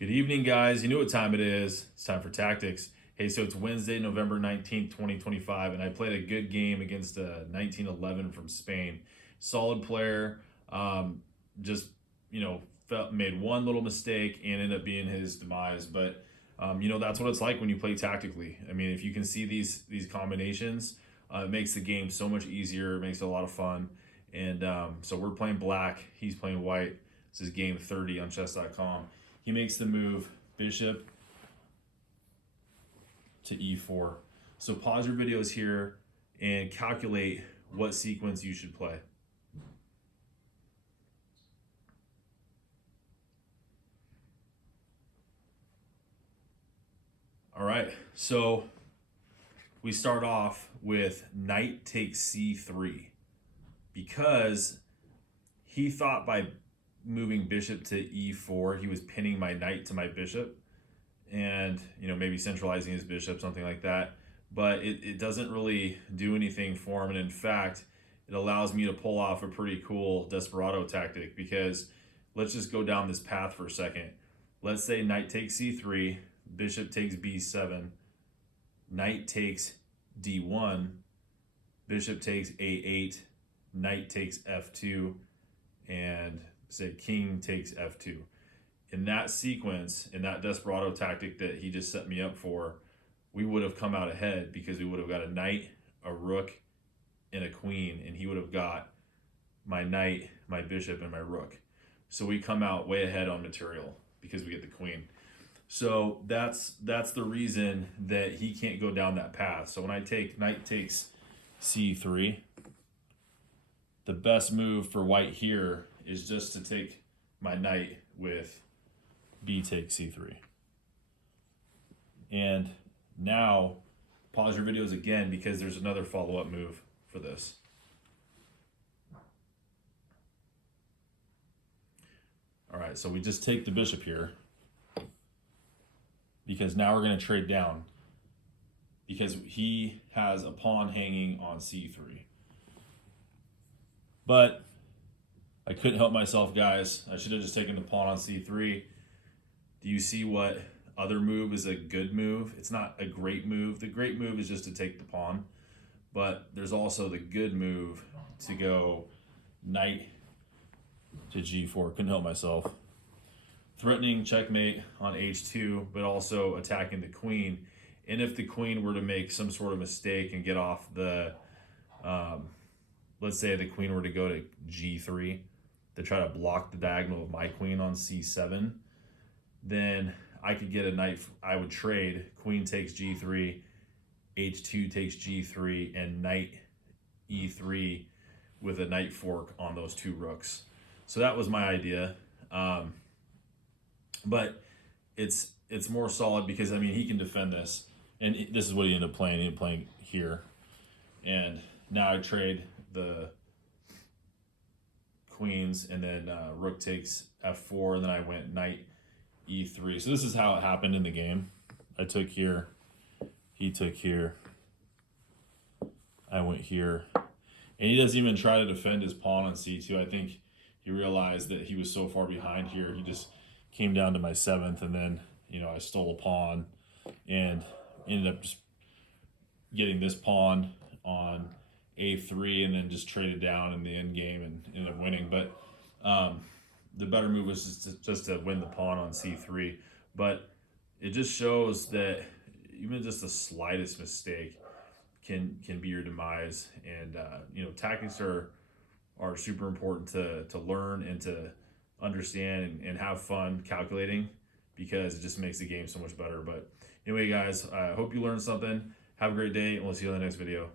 Good evening, guys. You know what time it is. It's time for tactics. Hey, so it's Wednesday, November 19th, 2025, and I played a good game against a 1911 from Spain. Solid player, just, made one little mistake and ended up being his demise. But, that's what it's like when you play tactically. I mean, if you can see these combinations, it makes the game so much easier. It makes it a lot of fun. And so we're playing black. He's playing white. This is game 30 on chess.com. He makes the move bishop to e4. So pause your videos here and calculate what sequence you should play. All right, so we start off with knight takes c3 because he thought by moving bishop to e4 he was pinning my knight to my bishop and maybe centralizing his bishop, something like that, but it doesn't really do anything for him. And in fact, it allows me to pull off a pretty cool Desperado tactic, because let's just go down this path for a second. Let's say knight takes c3, bishop takes b7, knight takes d1, bishop takes a8, knight takes f2, and say king takes f2. In that sequence, in that Desperado tactic that he just set me up for, we would have come out ahead because we would have got a knight, a rook, and a queen, and he would have got my knight, my bishop, and my rook. So we come out way ahead on material because we get the queen. So that's the reason that he can't go down that path. So when I take knight takes c3, the best move for white here is just to take my knight with b takes c3. And now pause your videos again because there's another follow-up move for this. All right, so we just take the bishop here because now we're going to trade down because he has a pawn hanging on c3. But I couldn't help myself, guys. I should have just taken the pawn on c3. Do you see what other move is a good move? It's not a great move. The great move is just to take the pawn. But there's also the good move to go knight to g4. Couldn't help myself. Threatening checkmate on h2, but also attacking the queen. And if the queen were to make some sort of mistake and get off the, let's say the queen were to go to g3 to try to block the diagonal of my queen on c7, then I could get a knight. I would trade queen takes g3, h2 takes g3, and knight e3 with a knight fork on those two rooks. So that was my idea. But it's more solid because, I mean, he can defend this. And this is what he ended up playing. He ended up playing here. And now I trade the queens, and then rook takes f4, and then I went knight e3. So this is how it happened in the game. I took here, he took here, I went here, and he doesn't even try to defend his pawn on c2. I think he realized that he was so far behind here. He just came down to my 7th, and then I stole a pawn and ended up just getting this pawn on a3, and then just traded down in the end game and ended up winning. But the better move was just to win the pawn on c3. But it just shows that even just the slightest mistake can be your demise. And tactics are super important to learn and to understand and have fun calculating, because it just makes the game so much better. But anyway, guys, I hope you learned something. Have a great day, and we'll see you on the next video.